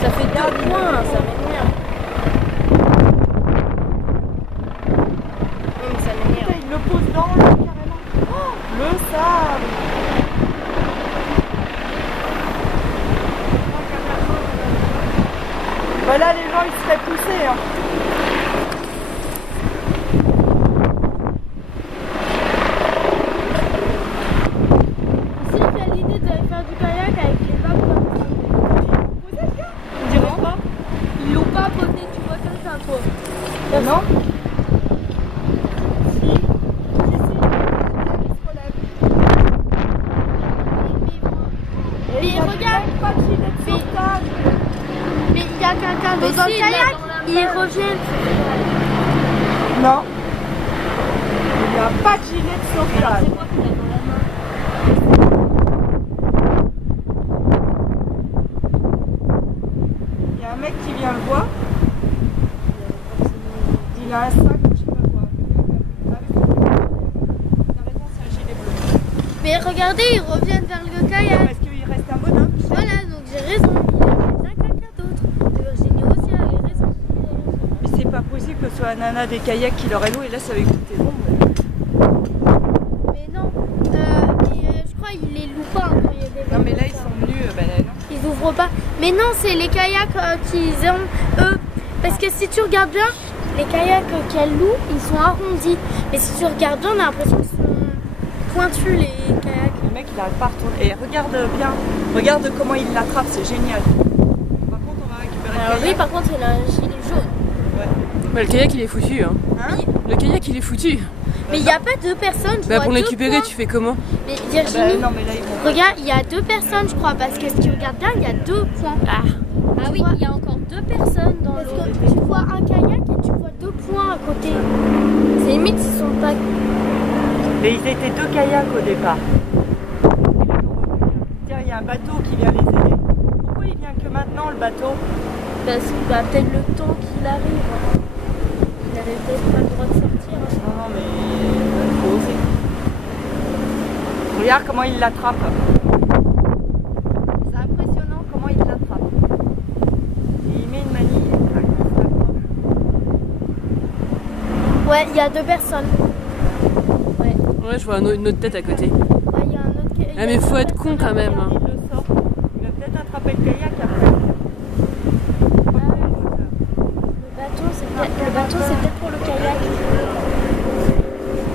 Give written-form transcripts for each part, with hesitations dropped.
Ça fait 2 points, ça m'énerve. Non, mais ça m'énerve. Il le pose dans l'eau carrément. Oh, le sable. Voilà, les gens ils se feraient pousser. Hein. Si tu as l'idée de faire du kayak avec les vagues comme ça. On dirait pas. Ils l'ont pas posé, tu vois comme ça quoi. Non. Mais regarde, mais il y a quelqu'un dans le kayak, ils reviennent. Non. Il n'y a pas de gilet de sauvetage. C'est quoi qu'il a dans la main? Il y a un mec qui vient le voir. Il a un sac, je sais pas quoi. T'as raison, c'est un gilet bleu. Mais regardez, ils reviennent vers le kayak. Parce qu'il reste un bonhomme. Voilà, donc j'ai raison. Il y a quelqu'un d'autre. Virginie aussi avait raison. Mais c'est pas possible que ce soit un nana des kayaks qui leur ait loué. Et là, ça va coûter bon. Mais non, je crois qu'ils les louent pas. Quand il y a des Non, mais là, vagues ils comme ça. sont venus. Ben, non. Ils ouvrent pas. Mais non, c'est les kayaks qu'ils ont, eux. Parce que si tu regardes bien, les kayaks qu'elles louent, ils sont arrondis. Mais si tu regardes bien, on a l'impression qu'ils sont pointus, les kayaks. Le mec, il arrête pas à retourner. Et regarde bien. Regarde comment il l'attrape. C'est génial. Par contre, on va récupérer le Alors lui kayak. par contre il a un gilet jaune. Ouais. Bah, le kayak il est foutu. Hein. Hein? Le kayak il est foutu. Mais il n'y a pas 2 personnes. Je Bah, vois pour 2 récupérer, points. tu fais comment? Mais Ah Virginie, ben, non, mais là, ils vont. regarde, il y a 2 personnes, je crois. Parce que si tu regardes bien, il y a 2 points. Ah oui, il y a encore 2 personnes dans Parce l'eau. que tu vois un kayak et tu vois 2 points à côté. C'est limite, ils sont pas. Mais ils étaient 2 kayaks au départ. Tiens, il y a un bateau qui vient les aider. Pourquoi il vient que maintenant, le bateau? Parce que bah, peut-être le temps qu'il arrive. Il avait peut-être pas le droit de sortir. Non, non, mais il faut oser. Regarde comment il l'attrape. C'est impressionnant comment il l'attrape. Il met une manille et tac, il s'approche. Ouais, il y a 2 personnes. Ouais, je vois une autre tête à côté. Ouais, il y a un autre kayak. Ah, mais faut être con quand même. Hein. Il le sort. Il va peut-être attraper le kayak après. Le bateau, c'est peut-être pour le kayak.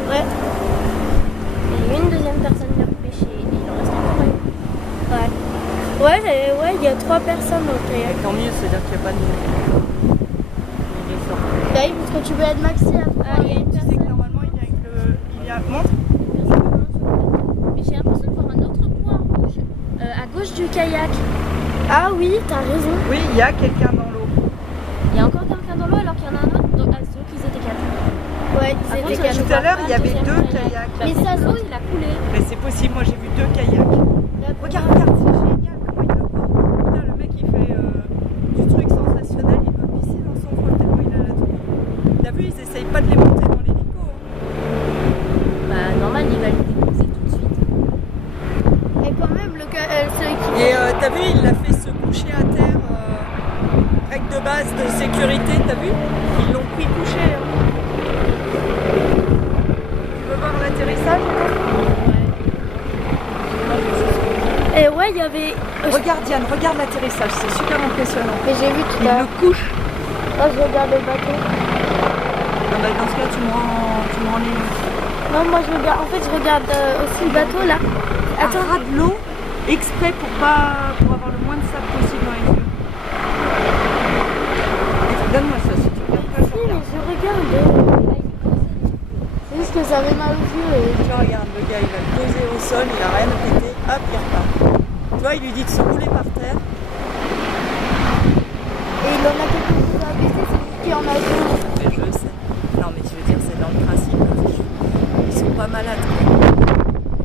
Ouais. Et une deuxième personne l'a pêché et il en reste encore une. Ouais, il y a 3 personnes dans le kayak. Tant mieux, c'est-à-dire qu'il n'y a pas de. Il est sorti. Bah oui, parce que tu peux être maxi à 3. Ah, il y a une Tu sais que personne. normalement, il vient avec le. Il vient. Montre. Mais j'ai l'impression de voir un autre point rouge à gauche du kayak. Ah oui, t'as raison. Oui, il y a quelqu'un dans l'eau. Il y a encore quelqu'un dans l'eau alors qu'il y en a un autre. Donc, ceux qui étaient 4. Ouais, Par ils contre, étaient je quatre. Tout à vois l'heure, pas il y le avait deuxième 2 kayaks. Bah, Mais peut-être ça que se l'autre, il a coulé. Mais c'est possible, moi j'ai vu 2 kayaks. Regarde, regarde, c'est génial comment il le porte. Putain, le mec il fait du truc sensationnel, il va pisser dans son foie tellement il a la tour. T'as vu, ils essayent pas de les monter dans l'hélico. Hein. Bah, normal, il va les déposer tout de suite. Et quand même, celui qui. Et t'as vu, il l'a fait se coucher à terre. Règle de base de sécurité, t'as vu? Ils l'ont pris couché. Hein. Tu veux voir l'atterrissage? Et ouais, il y avait. Regarde Diane, regarde l'atterrissage, c'est super impressionnant. Mais j'ai vu tout Il à le l'heure. couche. Oh, je regarde le bateau. Ah bah, dans ce cas, tu me rends les. Non, moi je regarde. En fait, je regarde aussi le bateau là. Attends, ras de l'eau exprès pour avoir le moins de sable possible dans les yeux. Donne-moi ça si tu regardes pas. Si, mais je regarde. C'est juste que ça fait mal aux yeux. Tu regardes, le gars il va le poser au sol, il a rien à péter, hop il repart. Tu vois, il lui dit de se rouler par terre. Et il en a quelque chose à baisser, c'est lui qui en a deux. Mais je sais. Non mais je veux dire, c'est dans le principe. Ils sont pas malades.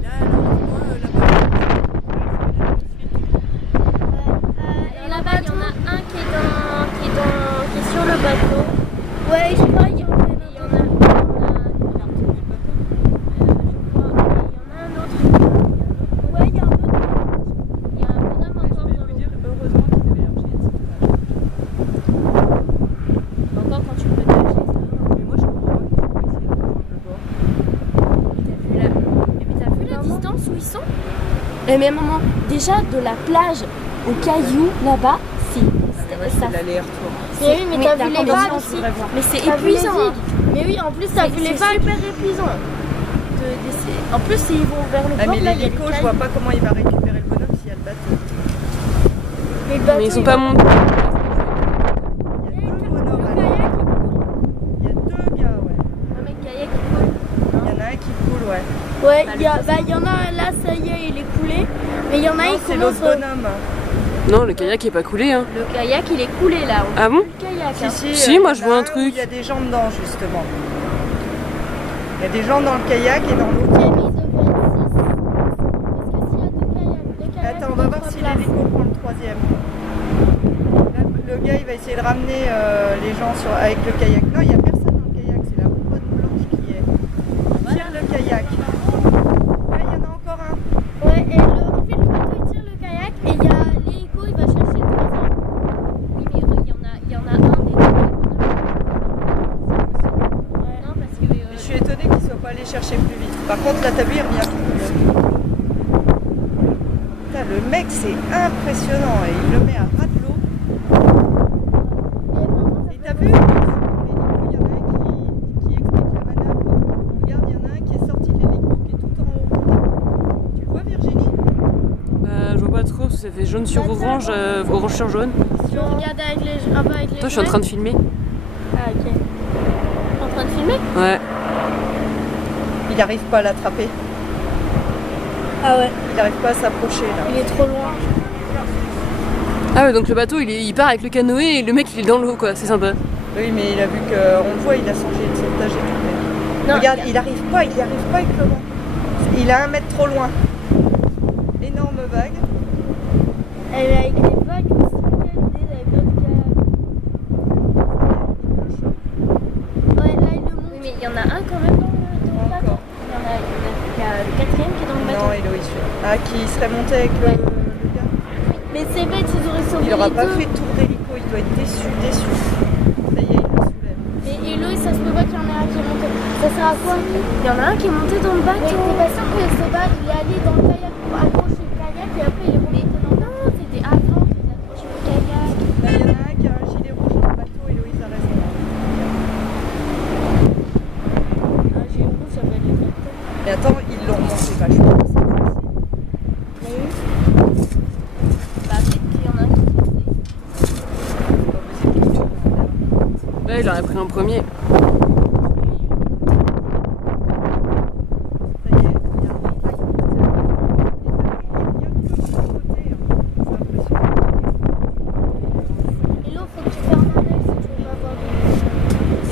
Là, alors, moi, là-bas. Là-bas, il y en a un qui est sur le bateau. Ouais, je crois qu'il y en a. Il y en a un autre. Ouais, il y a un autre. Il y a un bonhomme encore dans l'eau. Heureusement qu'ils avaient leur gilet de sauvetage. Mais maman, déjà de la plage au caillou là-bas, c'est C'est l'aller-retour. Mais oui, mais t'as vu les combien vagues on aussi. voudrait voir. Mais c'est T'as vu les épuisant. Hein. îles. Mais oui, en plus t'as vu les C'est vagues. super épuisant. En plus, s'ils vont vers le Ah, bord, mais là, il y a l'hélico, des je vois pas comment il va récupérer le bonhomme s'il y a le bateau. Mais ils sont pas montés. Il y a deux bonhommes. Il y a deux gars, ouais. Il y en a un qui coule, ouais. Ouais, il y en a un là, ça y est, il est coulé. Mais il y en a un Non, qui c'est commence. l'autre bonhomme. Non, le kayak est pas coulé. Hein. Le kayak, il est coulé là. Ah bon? Le kayak. hein. Si, moi, il y je en a vois un où truc. Il y a des gens dedans, justement. Il y a des gens dans le kayak et dans l'autre. Ok, mais il devrait être 6. Parce que s'il y a deux kayaks, Attends, on va voir si l'hélico prend le troisième. Là, le gars, il va essayer de ramener les gens avec le kayak. Non, il n'y a personne dans le kayak, c'est la bonne blanche qui est. Tire le kayak. Là, il y en a encore un. Ouais, et en fait, le bateau il tire le kayak et il y a l'hélico, il va chercher le troisième. Oui, mais il y en a un des deux. Non, parce que. Mais je suis étonnée qu'il ne soit pas allé chercher plus vite. Par contre, là, t'as vu, il revient plus. Putain, le mec, c'est impressionnant et il le met à ras de l'eau. Et t'as vu, dans l'hélico, il y en a un qui explique la manœuvre. Regarde, il y en a un qui est sorti de l'hélico, qui est tout en haut. Tu le vois, Virginie? Je vois pas trop, parce que ça fait jaune sur orange, orange sur jaune. Si on regarde avec les. Ah bah avec les. Toi, je suis en train de filmer. Ah, ok. En train de filmer? Ouais. Il n'arrive pas à l'attraper. Ah ouais. Il n'arrive pas à s'approcher là. Il est trop loin. Ah ouais, donc le bateau, il part avec le canoë et le mec, il est dans l'eau, quoi. C'est sympa. Oui, mais il a vu qu'on le voit, il a son gilet de sauvetage et tout. Non, Regarde, il n'y arrive pas avec le vent. Il est 1 mètre trop loin. Énorme vague. Et avec les vagues aussi, quelle idée avec d'autres kayaks. Ouais, là il le monte. Oui, mais il y en a un quand même dans le bateau. Encore. Il y a le quatrième qui est dans le bateau. Non, Héloïse. Ah, qui serait monté avec le gars. Mais c'est bête, ils auraient sauvé Il n'aura les pas deux. fait le tour d'hélico, il doit être déçu. Ça y est, il le soulève. Et Héloïse, ça se peut pas qu'il y en ait un qui est monté. Ça sert à quoi? Il y en a un qui est monté dans le Mais bateau. t'es pas sûr que Seba il est allé dans le kayak pour accrocher le kayak et après il est remonté dans le bateau? C'était avant qu'il accroche le kayak. Là, il y en a un qui a un gilet rouge dans le bateau, Héloïse a raison. Un géo, ça va être le Et attends, ils l'ont remonté vachement. Bah, peut-être qu'il y en a un qui est monté. Là, il aurait pris un premier. Ça y est, il y a un vague qui nous a- Il y a que de côté, hein. C'est impressionnant. Hello, faut que tu fermes un œil si tu veux pas voir de.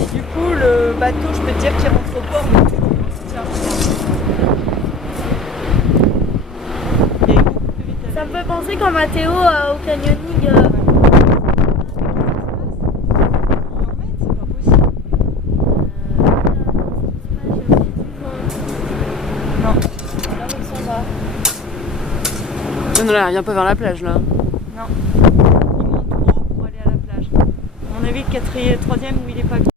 Et du coup, le bateau, je peux te dire qu'il rentre au port. Mais... Tiens, regarde. Il est beaucoup plus vite. Ça me fait penser quand Mathéo au canyoning. C'est pas possible. Non. Alors ils sont là. Non, non, là, viens pas vers la plage, là. Non. Il monte trop pour aller à la plage. À mon avis, le quatrième, troisième où il est pas